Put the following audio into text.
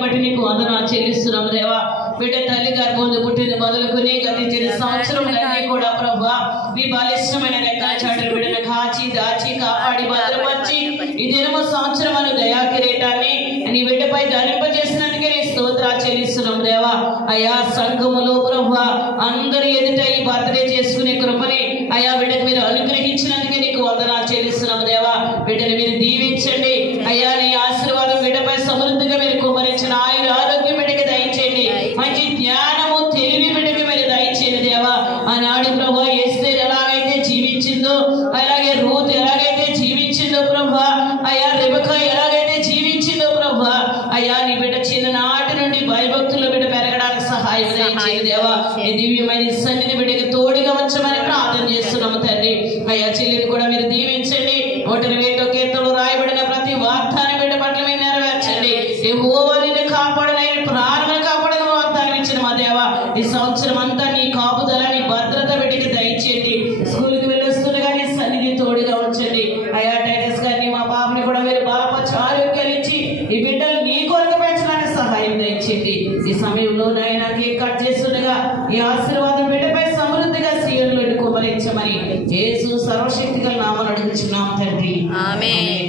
బట్టి నీకు వందనాలు చెల్లిస్తున్నాము దేవా. బిడ్డ తల్లి గర్భంలో పుట్టిన మొదలుకొని గతించిన సంవత్సరంలో కూడా ప్రభువా మీ బలిష్టమైన రెక్కల బిడ్డను కాచి దాచి కాపాడి భద్రపరిచి ఈ దినము సంవత్సరం అను దయా కిరీటాన్ని నీ బిడ్డపై ధరింపజేసినందుకే నీ స్తోత్రాలు చెల్లిస్తున్నాము దేవా. అయా సంఘములో ప్రభువా అందరి ఎదుట ఈ బర్త్డే చేసుకునే కృపని అయా బిడ్డకు మీరు అనుగ్రహించినందుకే నీకు వందనాలు చెల్లిస్తున్నాము దేవా. బిడ్డను మీరు దీవించండి అయ్యా. నీ ఆశీర్వాదం బిడ్డపై సమృద్ధిగా మీరు కుమరించిన ఆయుర ఆరోగ్యం బిడ్డకి దయచేయండి. మంచి జ్ఞానము తెలివి బిడ్డకి మీరు దయచేయండి దేవా. ఆనాడు ప్రభు ఎస్తేర్ ఎలాగైతే జీవించిందో అలాగే రూత్ ఎలాగైతే జీవించిందో ప్రభు అయ్యా రెబెకా ఎలాగైతే జీవించిందో ప్రభు అయ్యా నీ బిడ్డ చిన్ననాటి నుండి భయభక్తుల్లో బిడ్డ పెరగడానికి సహాయం దయచేయండి దేవా. నీ దివ్యమైన సన్నిధి బిడ్డకి తోడుగా ఉంచమని ప్రార్థన చేస్తున్నాము తండ్రి. అయ్యా చెల్లిని కూడా మీరు దీవించండి. 121 కీర్తనలో రాయబడిన ప్రతి వాగ్దానం బిడ్డ పట్ల మీరు నెరవేర్చండి. యెహోవా నిన్ను కాపాడని ప్రాణం కాపాడని వాగ్దానం ఇచ్చిన మా దేవా ఈ సంవత్సరం అంతా నీ కాపుదల నీ భద్రత బిడ్డకి దయచేయండి. స్కూల్కి వెళ్ళొస్తుండగా నీ సన్నిధి తోడుగా ఉంచండి. అయ్యా టైటస్ గారిని మా పాపని కూడా మీరు బలపరిచి ఆరోగ్యాలు ఇచ్చి ఈ బిడ్డలు నీ కొరకు పెంచడానికి సహాయం దయచేయండి. ఈ సమయంలో నాయన కేక్ కట్ చేస్తుండగా ఈ ఆశీర్వాదం బిడ్డపై సమృద్ధిగా శ్రీయులను కుమరించమని యేసు సర్వశక్తిగల నామమున అడుగుచున్నాము తండ్రి. ఆమేన్.